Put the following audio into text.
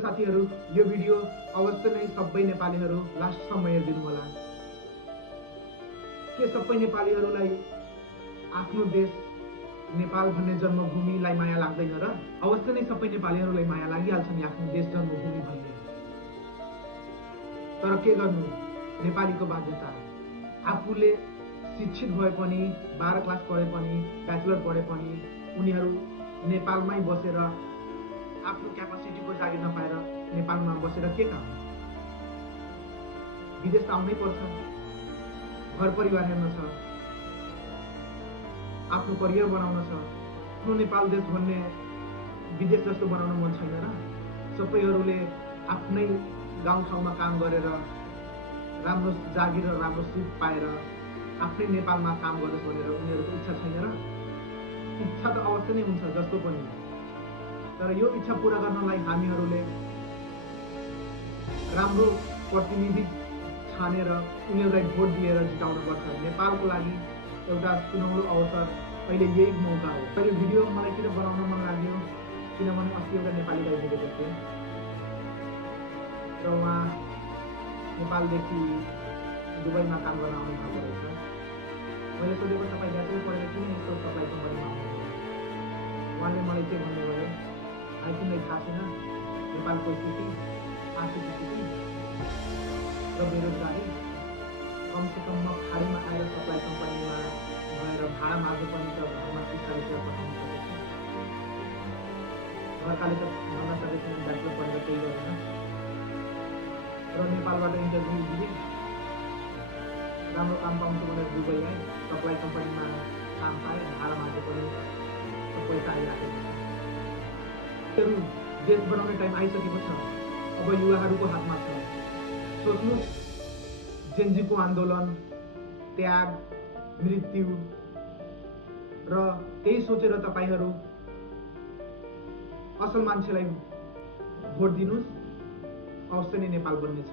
साथीहरू, यो भिडियो अवश्य नै सबै नेपालीहरू लास्टसम्म हेरिदिनु होला। के सबै नेपालीहरूलाई आफ्नो देश नेपाल भन्ने जन्मभूमिलाई माया लाग्दैन र? अवश्य नै सबै नेपालीहरूलाई माया लागिहाल्छ नि आफ्नो देश जन्मभूमि भन्ने। तर के गर्नु, नेपालीको बाध्यता। आफूले शिक्षित भए पनि, 12 क्लास पढे पनि, ब्याचलर पढे पनि उनीहरू नेपालमै बसेर आफ्नो क्यापासिटीको जागिर नपाएर नेपालमा बसेर के काम? विदेश त आउनै पर्छ, घर परिवार हेर्न छ, आफ्नो करियर बनाउन छ। आफ्नो नेपाल देश भन्ने विदेश जस्तो बनाउन मन छैन र? सबैहरूले आफ्नै गाउँठाउँमा काम गरेर राम्रो जागिर र राम्रो सिप पाएर आफ्नै नेपालमा काम गर्न भनेर उनीहरूको इच्छा छैन र? इच्छा त अवश्य नै हुन्छ जस्तो पनि, तर यो इच्छा पूरा गर्नलाई हामीहरूले राम्रो प्रतिनिधि छानेर उनीहरूलाई भोट दिएर जिताउन पर्छ। नेपालको लागि एउटा सुनौलो अवसर अहिले यही मौका हो। अहिले भिडियो मलाई किन बनाउन मन लाग्यो, किनभने अस्ति एउटा नेपाली दाइ देखेको थिएँ र उहाँ नेपालदेखि दुबईमा काम गर्न आउनु भएको रहेछ। मैले सोधेको तपाईँ ब्याचलर पढेर किन यस्तो सप्लाई कम्पनीमा आउनुभयो? उहाँले मलाई के भन्नुभयो, भाइ तिमीलाई थाहा छैन नेपालको स्थिति, आर्थिक स्थिति र बेरोजगारी। कमसेकम म खाडीमा आएर सप्लाई कम्पनीमा गएर भाडा माग्नु पनि त घरमा 30 रुपियाँ पठाउनु सकेको छु। घरकाले त भन्न सकेको छैन ब्याचलर पढेर केही गरेन र नेपालबाट इन्टरभ्यू दिएँ, राम्रो काम पाउँछु भनेर दुबई आएँ, सप्लाई कम्पनीमा काम पाएँ, भाडा माग्नु पनि पैसा आइराखेको छ। देश बनाउने टाइम आइसकेको छ, अब युवाहरूको हातमा छ। सोच्नुहोस्, जेनजीको आन्दोलन, त्याग, मृत्यु र त्यही सोचेर तपाईहरू असल मान्छेलाई भोट दिनुहोस्, अवश्य नै नेपाल बन्नेछ।